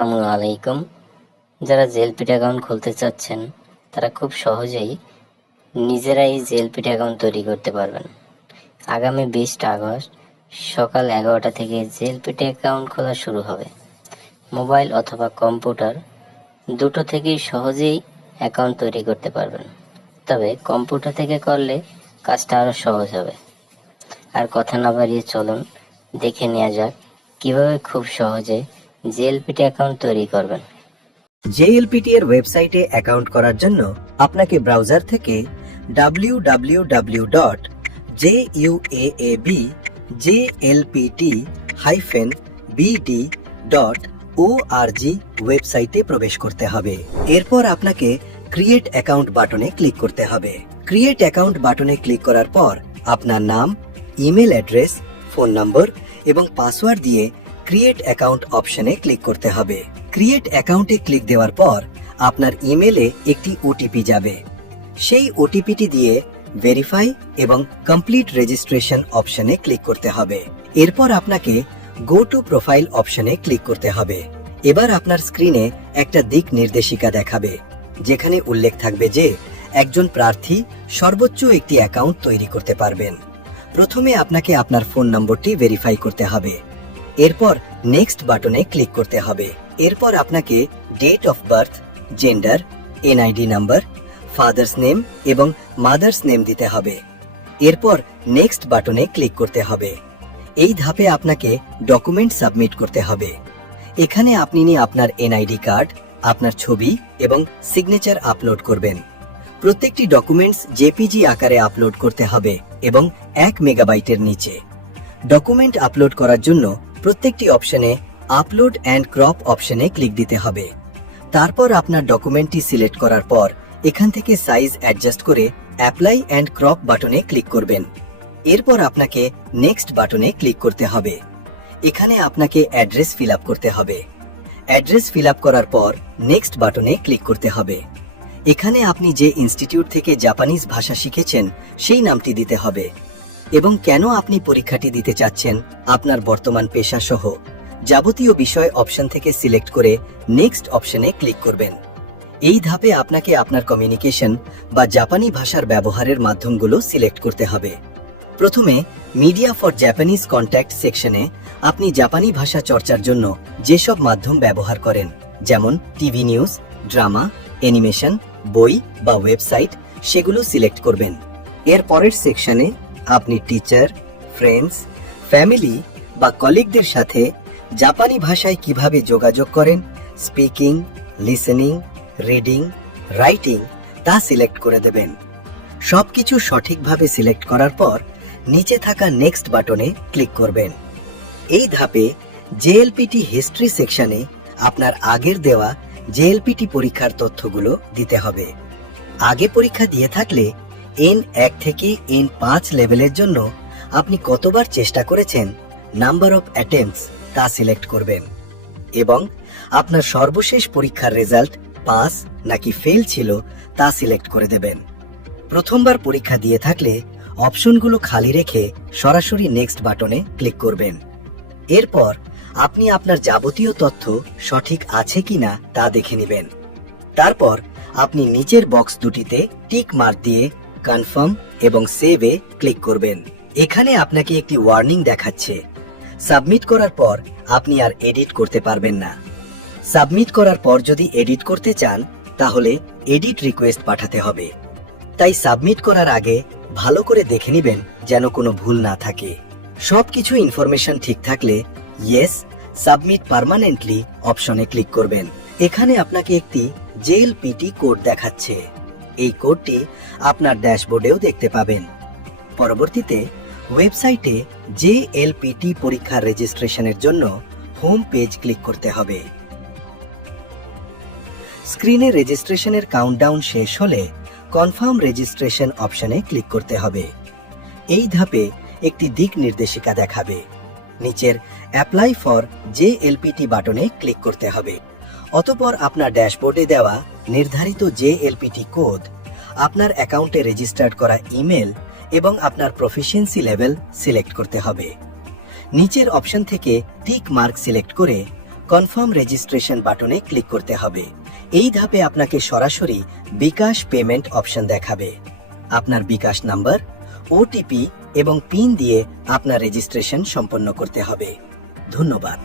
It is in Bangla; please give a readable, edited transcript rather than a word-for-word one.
আসসালামু আলাইকুম। যারা জেলপিট অ্যাকাউন্ট খুলতে চাচ্ছেন তারা খুব সহজেই নিজেরাই জেলপিট অ্যাকাউন্ট তৈরি করতে পারবেন। আগামী 20 আগস্ট সকাল 11টা থেকে জেলপিট অ্যাকাউন্ট খোলা শুরু হবে। মোবাইল অথবা কম্পিউটার দুটো থেকেই সহজেই অ্যাকাউন্ট তৈরি করতে পারবেন, তবে কম্পিউটার থেকে করলে কাজটা আরও সহজ হবে। আর কথা না বাড়িয়ে চলুন দেখে নেওয়া যাক কিভাবে খুব সহজে জেলপিট অ্যাকাউন্ট তৈরি করবেন। জেএলপিটি এর ওয়েবসাইটে অ্যাকাউন্ট করার জন্য আপনাকে ব্রাউজার থেকে www.juaabjelpt-bd.org ওয়েবসাইটে প্রবেশ করতে হবে। এরপর আপনাকে ক্রিয়েট অ্যাকাউন্ট বাটনে ক্লিক করতে হবে। ক্রিয়েট অ্যাকাউন্ট বাটনে ক্লিক করার পর আপনার নাম, ইমেল অ্যাড্রেস, ফোন নম্বর এবং পাসওয়ার্ড দিয়ে ক্রিয়েট অ্যাকাউন্ট অপশনে ক্লিক করতে হবে। ক্রিয়েট অ্যাকাউন্টে ক্লিক দেওয়ার পর আপনার ইমেলে একটি ওটিপি যাবে। সেই ওটিপিটি দিয়ে ভেরিফাই এবং কমপ্লিট রেজিস্ট্রেশন অপশনে ক্লিক করতে হবে। এরপর আপনাকে গো টু প্রোফাইল অপশনে ক্লিক করতে হবে। এবার আপনার স্ক্রিনে একটা দিক নির্দেশিকা দেখাবে, যেখানে উল্লেখ থাকবে যে একজন প্রার্থী সর্বোচ্চ একটি অ্যাকাউন্ট তৈরি করতে পারবেন। প্রথমে আপনাকে আপনার ফোন নম্বরটি ভেরিফাই করতে হবে। এরপর নেক্সট বাটনে ক্লিক করতে হবে। এরপর আপনাকে date of birth, gender, NID number, father's name এবং মাদার্স নেম দিতে হবে। এরপর নেক্সট বাটনে ক্লিক করতে হবে। এই ধাপে আপনাকে ডকুমেন্ট সাবমিট করতে হবে। এখানে আপনি আপনার এনআইডি কার্ড, আপনার ছবি এবং সিগনেচার আপলোড করবেন। প্রত্যেকটি ডকুমেন্টস জেপিজি আকারে আপলোড করতে হবে এবং 1 মেগাবাইটের নিচে। ডকুমেন্ট আপলোড করার জন্য প্রত্যেকটি অপশনে আপলোড অ্যান্ড ক্রপ অপশনে ক্লিক দিতে হবে। তারপর আপনার ডকুমেন্টটি সিলেক্ট করার পর এখান থেকে সাইজ অ্যাডজাস্ট করে অ্যাপ্লাই অ্যান্ড ক্রপ বাটনে ক্লিক করবেন। এরপর আপনাকে নেক্সট বাটনে ক্লিক করতে হবে। এখানে আপনাকে অ্যাড্রেস ফিল আপ করতে হবে। অ্যাড্রেস ফিল আপ করার পর নেক্সট বাটনে ক্লিক করতে হবে। এখানে আপনি যে ইনস্টিটিউট থেকে জাপানিজ ভাষা শিখেছেন সেই নামটি দিতে হবে এবং কেন আপনি পরীক্ষাটি দিতে চাচ্ছেন আপনার বর্তমান পেশা সহ যাবতীয় বিষয় অপশন থেকে সিলেক্ট করে নেক্সট অপশনে ক্লিক করবেন। এই ধাপে আপনাকে আপনার কমিউনিকেশন বা জাপানি ভাষার ব্যবহারের মাধ্যমগুলো সিলেক্ট করতে হবে। প্রথমে মিডিয়া ফর জাপানিজ কন্ট্যাক্ট সেকশনে আপনি জাপানি ভাষা চর্চার জন্য যেসব মাধ্যম ব্যবহার করেন, যেমন টিভি নিউজ, ড্রামা, অ্যানিমেশন, বই বা ওয়েবসাইট, সেগুলো সিলেক্ট করবেন। এর পরের সেকশনে আপনি টিচার, ফ্রেন্ডস, ফ্যামিলি বা কলিগদের সাথে জাপানি ভাষায় কিভাবে যোগাযোগ করেন, স্পিকিং, লিসেনিং, রিডিং, রাইটিং তা সিলেক্ট করে দেবেন। সবকিছু সঠিকভাবে সিলেক্ট করার পর নিচে থাকা নেক্সট বাটনে ক্লিক করবেন। এই ধাপে জেএলপিটি হিস্ট্রি সেকশনে আপনার আগের দেওয়া জেএলপিটি পরীক্ষার তথ্যগুলো দিতে হবে। আগে পরীক্ষা দিয়ে থাকলে N1 থেকে N5 লেভেলের জন্য আপনি কতবার চেষ্টা করেছেন, নাম্বার অফ অ্যাটেম্পটস তা সিলেক্ট করবেন এবং আপনার সর্বশেষ পরীক্ষার রেজাল্ট পাস নাকি ফেল ছিল তা সিলেক্ট করে দেবেন। প্রথমবার পরীক্ষা দিয়ে থাকলে অপশনগুলো খালি রেখে সরাসরি নেক্সট বাটনে ক্লিক করবেন। এরপর আপনি আপনার যাবতীয় তথ্য সঠিক আছে কিনা তা দেখে নেবেন। তারপর আপনি নিচের বক্স দুটিতে টিক মার্ক দিয়ে কনফার্ম এবং সেভে ক্লিক করবেন। এখানে আপনাকে একটি ওয়ার্নিং দেখাচ্ছে, সাবমিট করার পর আপনি আর এডিট করতে পারবেন না। সাবমিট করার পর যদি এডিট করতে চান তাহলে এডিট রিকোয়েস্ট পাঠাতে হবে। তাই সাবমিট করার আগে ভালো করে দেখে নেবেন যেন কোনো ভুল না থাকে। সবকিছু ইনফরমেশন ঠিক থাকলে ইয়েস সাবমিট পার্মানেন্টলি অপশনে ক্লিক করবেন। এখানে আপনাকে একটি জেএলপিটি কোড দেখাচ্ছে। এই কোডটি আপনার ড্যাশবোর্ডেও দেখতে পাবেন। পরবর্তীতে ওয়েবসাইটে জেএলপিটি পরীক্ষার রেজিস্ট্রেশনের জন্য হোম পেজ ক্লিক করতে হবে। স্ক্রিনে রেজিস্ট্রেশনের কাউন্টডাউন শেষ হলে কনফার্ম রেজিস্ট্রেশন অপশনে ক্লিক করতে হবে। এই ধাপে একটি দিক নির্দেশিকা দেখাবে। নিচের অ্যাপ্লাই ফর জেএলপিটি বাটনে ক্লিক করতে হবে। অতঃপর আপনার ড্যাশবোর্ডে দেওয়া নির্ধারিত জেএলপিটি কোড, আপনার অ্যাকাউন্টে রেজিস্টার্ড করা ইমেল এবং আপনার প্রফিসিয়েন্সি লেভেল সিলেক্ট করতে হবে। নিচের অপশন থেকে টিক মার্ক সিলেক্ট করে কনফার্ম রেজিস্ট্রেশন বাটনে ক্লিক করতে হবে। এই ধাপে আপনাকে সরাসরি বিকাশ পেমেন্ট অপশন দেখাবে। আপনার বিকাশ নাম্বার, ওটিপি এবং পিন দিয়ে আপনার রেজিস্ট্রেশন সম্পন্ন করতে হবে। ধন্যবাদ।